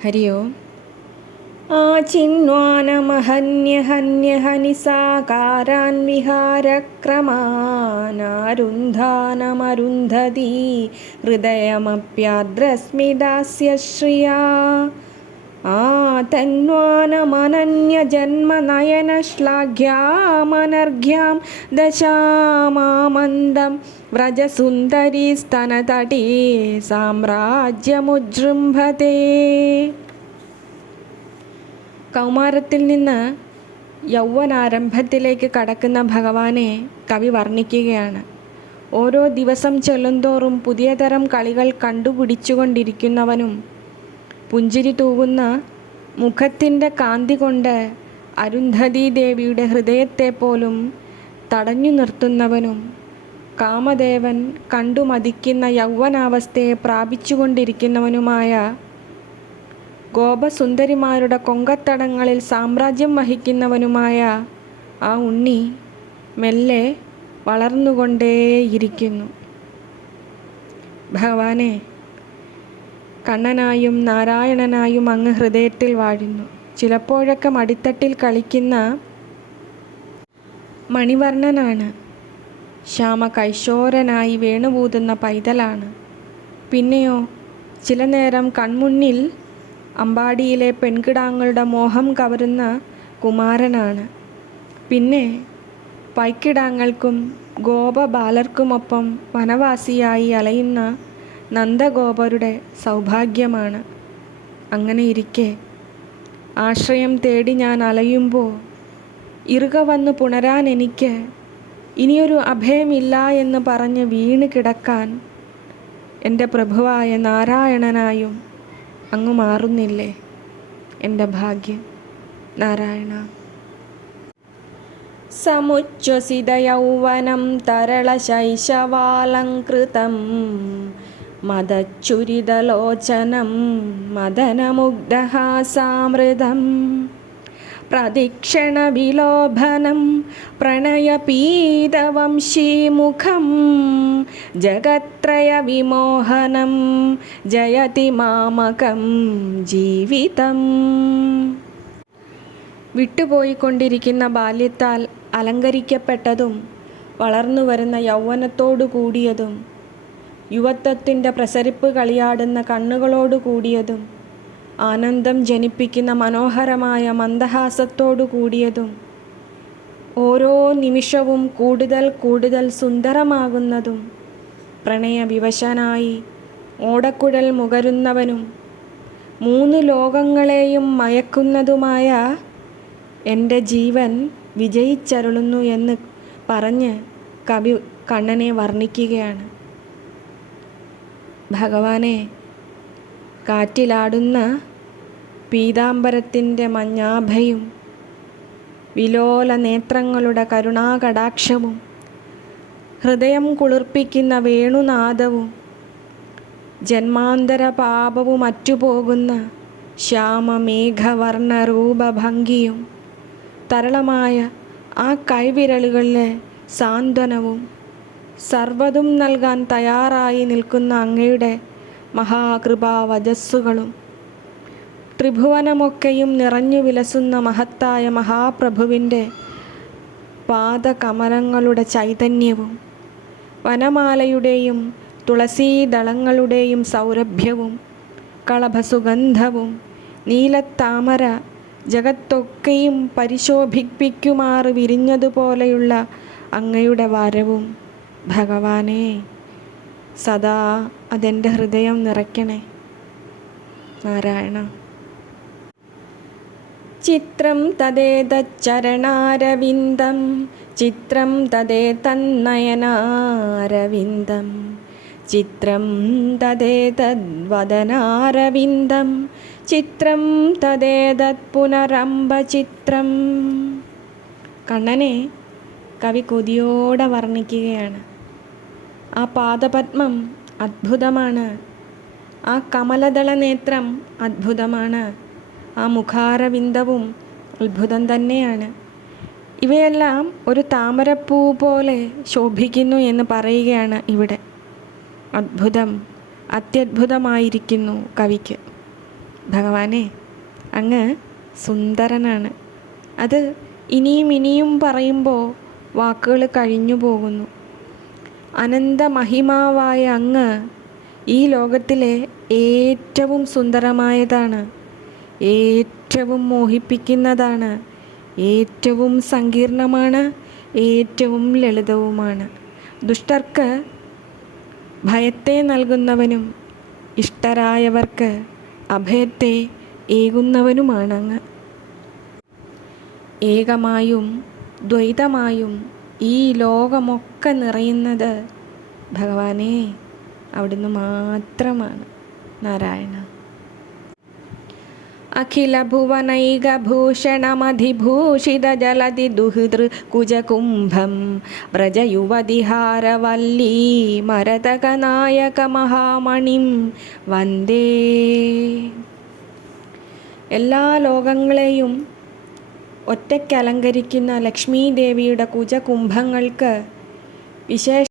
ഹരി ഓം. ആചിന്വാനമഹന്യഹന്യഹനിസാകാരാൻ വിഹാരക്രമാനാരുന്ധാനമരുന്ധതി ഹൃദയമപ്യാദ്രസ്മിദാസ്യ ശ്രിയാ തന്വാനമനന്യജന്മനയനശ്ലാഘ്യാമനർഘ്യാം ദശാമാമന്ദം വ്രജസുന്ദരീ സ്തനതടീ സാമ്രാജ്യമുജൃംഭതേ. കൗമാരത്തിൽ നിന്ന് യൗവനാരംഭത്തിലേക്ക് കടക്കുന്ന ഭഗവാനെ കവി വർണ്ണിക്കുകയാണ്. ഓരോ ദിവസം ചെല്ലുന്തോറും പുതിയ തരം കളികൾ കണ്ടുപിടിച്ചുകൊണ്ടിരിക്കുന്നവനും പുഞ്ചിരി തൂകുന്ന മുഖത്തിൻ്റെ കാന്തി കൊണ്ട് അരുന്ധതി ദേവിയുടെ ഹൃദയത്തെ പോലും തടഞ്ഞു നിർത്തുന്നവനും കാമദേവൻ കണ്ടുമതിക്കുന്ന യൗവനാവസ്ഥയെ പ്രാപിച്ചുകൊണ്ടിരിക്കുന്നവനുമായ ഗോപസുന്ദരിമാരുടെ കൊങ്കത്തടങ്ങളിൽ സാമ്രാജ്യം വഹിക്കുന്നവനുമായ ആ ഉണ്ണി മെല്ലെ വളർന്നുകൊണ്ടേയിരിക്കുന്നു. ഭഗവാനെ, കണ്ണനായും നാരായണനായും അങ്ങ് ഹൃദയത്തിൽ വാഴുന്നു. ചിലപ്പോഴൊക്കെ മടിത്തട്ടിൽ കളിക്കുന്ന മണിവർണ്ണനാണ്. ശ്യാമകൈശോരനായി വേണുപൂതുന്ന പൈതലാണ്. പിന്നെയോ ചില നേരം കൺമുന്നിൽ അമ്പാടിയിലെ പെൺകിടാങ്ങളുടെ മോഹം കവരുന്ന കുമാരനാണ്. പിന്നെ പൈക്കിടാങ്ങൾക്കും ഗോപബാലർക്കുമൊപ്പം വനവാസിയായി അലയുന്ന നന്ദഗോപരുടെ സൗഭാഗ്യമാണ്. അങ്ങനെ ഇരിക്കെ ആശ്രയം തേടി ഞാൻ അലയുമ്പോൾ ഇറുക വന്നു പുണരാൻ എനിക്ക് ഇനിയൊരു അഭയമില്ല എന്ന് പറഞ്ഞ് വീണ് കിടക്കാൻ എൻ്റെ പ്രഭുവായ നാരായണനായും അങ്ങ് മാറുന്നില്ലേ? എൻ്റെ ഭാഗ്യം. നാരായണ. സമുച്ഛ്വസിതയൗവനം തരളശൈശവാലംകൃതം മദച്ചുരിതലോചനം മദനമുഗ്ധഹാസാമൃതം പ്രദിക്ഷണവിലോഭനം പ്രണയപീതവംശീമുഖം ജഗത്രയവിമോഹനം ജയതി മാമകം ജീവിതം. വിട്ടുപോയിക്കൊണ്ടിരിക്കുന്ന ബാല്യത്താൽ അലങ്കരിക്കപ്പെട്ടതും വളർന്നു വരുന്ന യൗവനത്തോടു കൂടിയതും യുവത്വത്തിൻ്റെ പ്രസരിപ്പ് കളിയാടുന്ന കണ്ണുകളോടു കൂടിയതും ആനന്ദം ജനിപ്പിക്കുന്ന മനോഹരമായ മന്ദഹാസത്തോടു കൂടിയതും ഓരോ നിമിഷവും കൂടുതൽ കൂടുതൽ സുന്ദരമാകുന്നതും പ്രണയവിവശനായി ഓടക്കുഴൽ മുകരുന്നവനും 3 ലോകങ്ങളെയും മയക്കുന്നതുമായ എൻ്റെ ജീവൻ വിജയിച്ചരുളുന്നു എന്ന് പറഞ്ഞ് കവി കണ്ണനെ വർണ്ണിക്കുകയാണ്. ഭഗവാനെ, കാറ്റിലാടുന്ന പീതാംബരത്തിൻ്റെ മഞ്ഞാഭയും വിലോല നേത്രങ്ങളുടെ കരുണാകടാക്ഷവും ഹൃദയം കുളിർപ്പിക്കുന്ന വേണുനാദവും ജന്മാന്തര പാപവും അറ്റുപോകുന്ന ശ്യാമമേഘവർണ്ണ രൂപഭംഗിയും തരളമായ ആ കൈവിരലുകളിലെ സാന്ത്വനവും സർവ്വതും നൽകാൻ തയ്യാറായി നിൽക്കുന്ന അങ്ങയുടെ മഹാകൃപാവചസ്സുകളും ത്രിഭുവനമൊക്കെയും നിറഞ്ഞു വിലസുന്ന മഹത്തായ മഹാപ്രഭുവിൻ്റെ പാദകമലങ്ങളുടെ ചൈതന്യവും വനമാലയുടെയും തുളസീദളങ്ങളുടെയും സൗരഭ്യവും കളഭസുഗന്ധവും നീലത്താമര ജഗത്തൊക്കെയും പരിശോഭിപ്പിക്കുമാറ് വിരിഞ്ഞതുപോലെയുള്ള അങ്ങയുടെ വരവും ഭഗവാനെ സദാ അതെൻ്റെ ഹൃദയം നിറയ്ക്കണേ. നാരായണ. ചിത്രം തദേതച്ചരണാരവിന്ദം ചിത്രം തദേതന്നയനാരവിന്ദം ചിത്രം തദേതദ്വദനാരവിന്ദം ചിത്രം തദേതത് പുനരംബചിത്രം. കണ്ണനെ കവി കൊതിയോടെ വർണ്ണിക്കുകയാണ്. ആ പാദപത്മം അദ്ഭുതമാണ്. ആ കമലദള നേത്രം അദ്ഭുതമാണ്. ആ മുഖാരവിന്ദവും അത്ഭുതം തന്നെയാണ്. ഇവയെല്ലാം ഒരു താമരപ്പൂ പോലെ ശോഭിക്കുന്നു എന്ന് പറയുകയാണ് ഇവിടെ. അത്ഭുതം, അത്യത്ഭുതമായിരിക്കുന്നു കവിക്ക്. ഭഗവാനെ, അങ്ങ് സുന്ദരനാണ്. അത് ഇനിയും ഇനിയും പറയുമ്പോൾ വാക്കുകൾ കഴിഞ്ഞു പോകുന്നു. അനന്തമഹിമാവായ അങ്ങ് ഈ ലോകത്തിലെ ഏറ്റവും സുന്ദരമായതാണ്, ഏറ്റവും മോഹിപ്പിക്കുന്നതാണ്, ഏറ്റവും സങ്കീർണമാണ്, ഏറ്റവും ലളിതവുമാണ്. ദുഷ്ടർക്ക് ഭയത്തെ നൽകുന്നവനും ഇഷ്ടരായവർക്ക് അഭയത്തെ ഏകുന്നവനുമാണങ്ങ്. ഏകമായും ദ്വൈതമായും ഈ ലോകമൊക്കെ നിറയുന്നത് ഭഗവാനെ അവിടുന്ന് മാത്രമാണ്. നാരായണ. അഖിലഭുവനൈകഭൂഷണമധിഭൂഷിതജലധി ദുഹിതൃ കുജകുംഭം വ്രജയുവതിഹാരവല്ലീ മരതകനായകമഹാമണിം വന്ദേ. എല്ലാ ലോകങ്ങളെയും ഒറ്റയ്ക്കലങ്കരിക്കുന്ന ലക്ഷ്മീദേവിയുടെ കുജകുംഭങ്ങൾക്ക് വിശേഷ